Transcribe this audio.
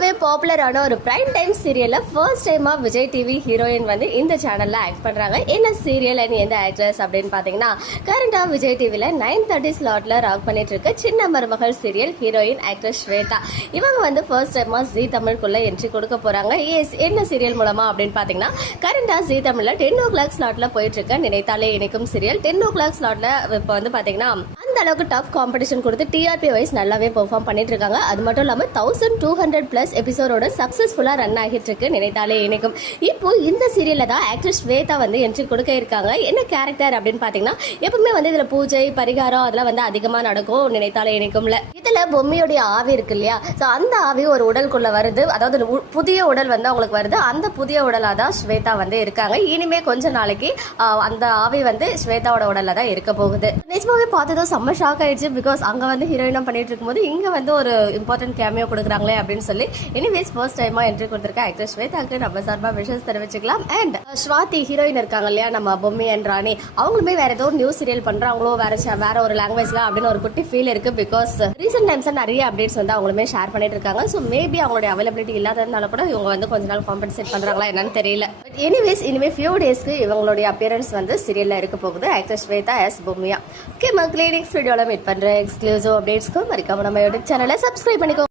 ரொம்பவே பாப்புலரான ஒரு பிரைம் டைம் சீரியலில் ஃபர்ஸ்ட் டைமாக விஜய் டிவி ஹீரோயின் வந்து இந்த சேனலில் ஆக்ட் பண்ணுறாங்க என்ன சீரியல் அண்ட் எந்த ஆக்ட்ரஸ் அப்படின்னு பார்த்தீங்கன்னா கரண்ட்டாக விஜய் டிவியில் நைன் தேர்ட்டி ஸ்லாட்டில் ராக் பண்ணிட்டு இருக்க சின்ன மருமகள் சீரியல் ஹீரோயின் ஆக்ட்ரஸ் ஸ்வேதா. இவங்க வந்து ஃபர்ஸ்ட் டைமாக ஜி தமிழ்குள்ள என்ட்ரி கொடுக்க போகிறாங்க எஸ் என்ன சீரியல் மூலமா அப்படின்னு பார்த்தீங்கன்னா கரண்டாக ஜி தமிழில் டென் ஓ கிளாக் ஸ்லாட்டில் போயிட்டு இருக்க நினைத்தாலே இணைக்கும் சீரியல் டென் ஓ கிளாக் ஸ்லாட்டில் இப்போ வந்து பார்த்தீங்கன்னா அந்த அளவுக்கு டஃப் காம்படிஷன் கொடுத்து டிஆர்பி வைஸ் நல்லாவே பெர்ஃபார்ம் பண்ணிட்டு இருக்காங்க அது மட்டும் இல்லாமல் தௌசண்ட் டூ ஹண்ட்ரட் பிளஸ் எபிசோடோட சக்ஸஸ்ஃபுல்லாக ரன் ஆகிட்டு இருக்கு நினைத்தாலே இணைக்கும். இப்போ இந்த சீரியல்ல தான் ஆக்ட்ரஸ் ஸ்வேதா வந்து என்ட்ரி கொடுக்க இருக்காங்க. என்ன கேரக்டர் அப்படின்னு பாத்தீங்கன்னா எப்பவுமே வந்து இதுல பூஜை பரிகாரம் அதெல்லாம் வந்து அதிகமா நடக்கும். நினைத்தாலே இணைக்கும்ல. உள்ள பொம்மையுடைய ஆவி இருக்கு இல்லையா? ஸோ அந்த ஆவி ஒரு உடலுக்குள்ள வருது. அதாவது உ- புதிய உடல் வந்து அவங்களுக்கு வருது. அந்த புதிய உடலாக தான் ஸ்வேதா வந்து இருக்காங்க. இனிமே கொஞ்ச நாளைக்கு அந்த ஆவி வந்து ஸ்வேதாவோட உடல்ல தான் இருக்க போகுது. நிஜமாவே பார்த்ததும் செம்ம ஷாக் ஆயிடுச்சு பிகாஸ் அங்க வந்து ஹீரோயினா பண்ணிட்டு இருக்கும்போது இங்க வந்து ஒரு இம்பார்ட்டன்ட் கேமியோ கொடுக்குறாங்களே அப்படின்னு சொல்லி எனிவேஸ் ஃபர்ஸ்ட் டைமா என்ட்ரி கொடுத்துருக்க ஆக்டர் ஸ்வேதாக்கு நம்ம சார்பாக விஷஸ் தெரிவிச்சுக்கலாம். அண்ட் ஸ்வாதி ஹீரோயின் இருக்காங்க இல்லையா? நம்ம பொம்மி அண்ட் ராணி. அவங்களுமே வேற ஏதோ நியூஸ் சீரியல் பண்றாங்களோ வேற வேற ஒரு லாங்குவேஜ்ல அப்படின்னு ஒரு குட்டி ஃபீல் இருக்கு பிகாஸ் ரீசெண்ட் டைம்ஸ் நிறைய அப்டேட்ஸ் வந்து அவங்களுமே ஷேர் பண்ணிட்டு இருக்காங்க. ஸோ மேபி அவங்களுடைய அவைலபிலிட்டி இல்லாததுனால கூட இவங்க வந்து கொஞ்ச நாள் காம்பன்சேட் பண்ணுறாங்களா என்னன்னு தெரியல. பட் எனிவேஸ் இனிமே ஃபியூ டேஸ்க்கு இவங்களுடைய அப்பியரன்ஸ் வந்து சீரியல்ல இருக்க போகுது. ஆக்டர் ஸ்வேதா எஸ் பொம்மியா ஓகே மக்களே நெக்ஸ்ட் வீடியோவில் மீட் பண்ணுற எக்ஸ்க்ளூசிவ் அப்டேட்ஸ்க்கும் மறக்காம நம்ம யூடியூப் சேனலை சப்ஸ்கிரைப் பண்ணிக்கோ